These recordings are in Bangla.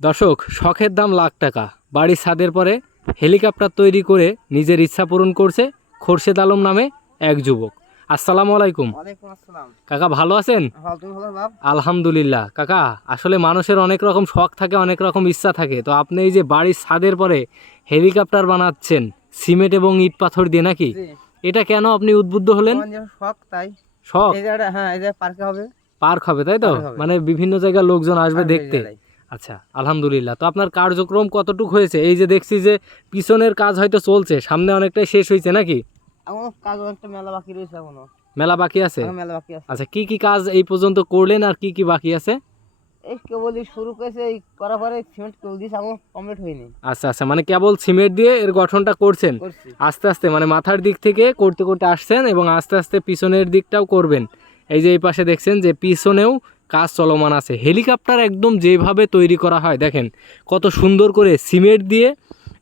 দর্শক শখের দাম লাখ টাকা। বাড়ির ছাদের পরে হেলিকপ্টার তৈরি করে নিজের ইচ্ছা পূরণ করছে খোরশেদ আলম নামে এক যুবক। আসসালামু আলাইকুম। কাকা ভালো আছেন? বাপ? আলহামদুলিল্লাহ। কাকা আসলে মানুষের অনেক রকম শখ থাকে অনেক রকম ইচ্ছা থাকে। তো আপনি এই যে বাড়ির ছাদের পরে হেলিকপ্টার বানাচ্ছেন সিমেন্ট এবং ইট পাথর দিয়ে নাকি? এটা কেন আপনি উদ্বুদ্ধ হলেন? শখ তাই। শখ? হ্যাঁ এই হবে। পার্ক হবে তাই তো? মানে বিভিন্ন জায়গায় লোকজন আসবে দেখতে। আচ্ছা আলহামদুলিল্লাহ। তো আপনার কার্যক্রম কতটুকু হয়েছে? এই যে দেখছি যে পিছনের কাজ হয়তো চলছে সামনে অনেকটাই শেষ হয়েছে নাকি? এখনও কাজ অনেকটা মেলা বাকি রয়েছে এখনও। মেলা বাকি আছে? মেলা বাকি আছে। আচ্ছা কি কি কাজ এই পর্যন্ত করলেন আর কি কি বাকি আছে? এই কেবলই শুরু করেছে এই করার পরে সিমেন্ট কেবল দিয়েছে এখনও কমপ্লিট হয়নি। আচ্ছা আচ্ছা মানে কেবল সিমেন্ট দিয়ে এর গঠনটা করছেন? আস্তে আস্তে মানে মাথার দিক থেকে করতে করতে আসছেন এবং আস্তে আস্তে পিছনের দিকটাও করবেন। এই যে এই পাশে দেখছেন যে পিছনেও কাজ চলমান আছে। হেলিকপ্টার একদম যেভাবে তৈরি করা হয় দেখেন কত সুন্দর করে সিমেন্ট দিয়ে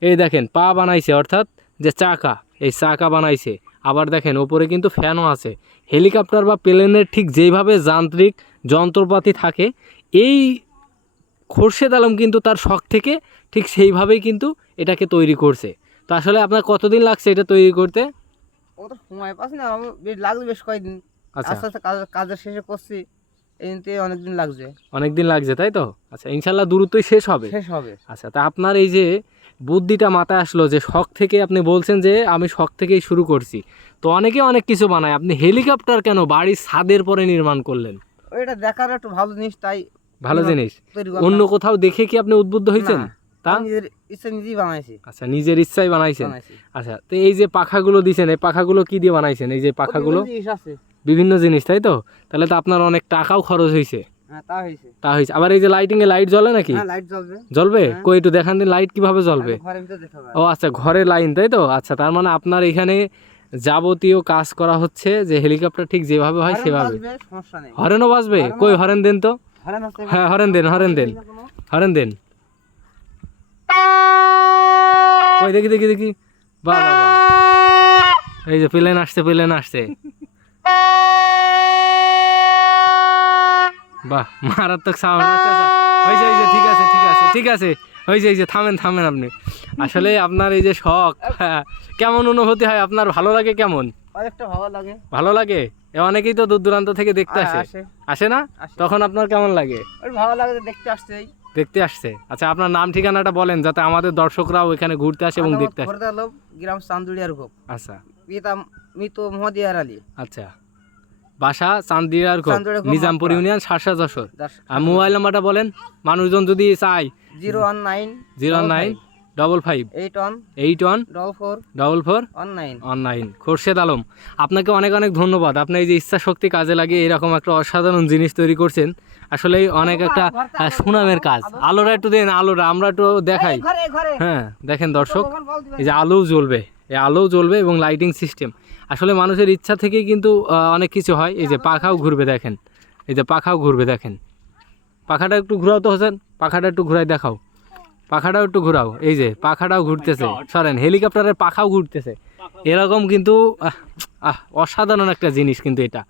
এই দেখেন পা বানাইছে অর্থাৎ যে চাকা এই চাকা বানাইছে। আবার দেখেন ওপরে কিন্তু ফ্যানও আছে। হেলিকপ্টার বা প্লেনের ঠিক যেভাবে যান্ত্রিক যন্ত্রপাতি থাকে এই খোরশেদ আলম কিন্তু তার শখ থেকে ঠিক সেইভাবেই কিন্তু এটাকে তৈরি করছে। তো আসলে আপনার কতদিন লাগছে এটা তৈরি করতে? সময় পাস না বেশ লাগবে বেশ কয়েকদিন। আচ্ছা। আস্তে আস্তে কাজ কাজের শেষে করছি। এই নিতে অনেকদিন লাগছে। অনেক দিন লাগছে তাই তো? আচ্ছা ইনশাল্লাহ দ্রুতই শেষ হবে। শেষ হবে। আচ্ছা তা আপনার এই যে বুদ্ধিটা মাথায় আসলো যে শখ থেকে আপনি বলছেন যে আমি শখ থেকেই শুরু করছি তো অনেকে অনেক কিছু বানায়। আপনি হেলিকপ্টার কেন বাড়ির ছাদের পরে নির্মাণ করলেন? ওইটা দেখার একটু ভালো জিনিস তাই ভালো জিনিস। অন্য কোথাও দেখে কি আপনি উদ্বুদ্ধ হয়েছেন? তা? নিজের ইচ্ছা নিজেই বানাইছি। আচ্ছা নিজের ইচ্ছাই বানাইছেন। আচ্ছা তো এই যে পাখাগুলো দিছেন এই পাখাগুলো কি দিয়ে বানাইছেন? এই যে পাখাগুলো? আছে। বিভিন্ন জিনিস তাই তো? তাহলে তো আপনার অনেক টাকাও খরচ হয়েছে হ্যাঁ তা হয়েছে আবার এই যে লাইটিং এ লাইট জ্বলে নাকি? হ্যাঁ লাইট জ্বলবে। হ্যাঁ। কই একটু দেখান দিন লাইট কীভাবে জ্বলবে? ঘরের ও আচ্ছা ঘরে লাইন তাই তো? আচ্ছা তার মানে আপনার এখানে যাবতীয় কাজ করা হচ্ছে যে হেলিকপ্টার ঠিক যেভাবে হয় সেভাবে। হরেনও বাজবে? কই হরেন দেন তো। হ্যাঁ হরেন দেন হরেন দেন। হরেন দেন। কই দেখি দেখি দেখি। বাহ। এই যে প্লেন আসছে প্লেন আসছে। বাহ মারাত্মক সাউন্ড ওই যে ওই যে ঠিক আছে ঠিক আছে ঠিক আছে। ওই যে এই যে থামেন থামেন আপনি। আসলে আপনার এই যে শখ হ্যাঁ, কেমন অনুভূতি হয়? আপনার ভালো লাগে কেমন? অনেকটা ভালো লাগে। ভালো লাগে? অনেকেই তো দূর দূরান্ত থেকে দেখতে আসে। আসে। না? তখন আপনার কেমন লাগে? ভালো লাগে দেখতে আসছে দেখতে আসছে। আচ্ছা আপনার নাম ঠিকানাটা বলেন যাতে আমাদের দর্শকরাও এখানে ঘুরতে আসে এবং দেখতে আসে। গ্রাম চান্দুড়িয়ার গোপ আচ্ছা। পিতা মৃত মোহাম্মদিয়ার আলী। আচ্ছা। বাসা চান্দিরার নিজামপুর ইউনিয়ন যশোর। আর মোবাইল নাম্বারটা বলেন মানুষজন যদি চায়। Zero one nine zero nine double five. Eight one eight one double four double four one nine. Online Khorshed Alam আপনাকে অনেক অনেক ধন্যবাদ। আপনি এই যে ইচ্ছা শক্তি কাজে লাগিয়ে এরকম একটা অসাধারণ জিনিস তৈরি করছেন। আসলে অনেক একটা সুনামের কাজ। আলোরা একটু দেন আলোরা আমরা একটু দেখাই। হ্যাঁ দেখেন দর্শক এই যে আলো জ্বলবে। এই আলোও জ্বলবে এবং লাইটিং সিস্টেম আসলে মানুষের ইচ্ছা থেকেই কিন্তু অনেক কিছু হয়। এই যে পাখাও ঘুরবে দেখেন। এই যে পাখাও ঘুরবে দেখেন। পাখাটা একটু ঘুরাও তো হোসেন। পাখাটা একটু ঘুরাই দেখাও। পাখাটাও একটু ঘুরাও। এই যে পাখাটাও ঘুরতেছে। সরেন হেলিকপ্টারের পাখাও ঘুরতেছে। এরকম কিন্তু আহ, আহ, অসাধারণ একটা জিনিস কিন্তু এটা।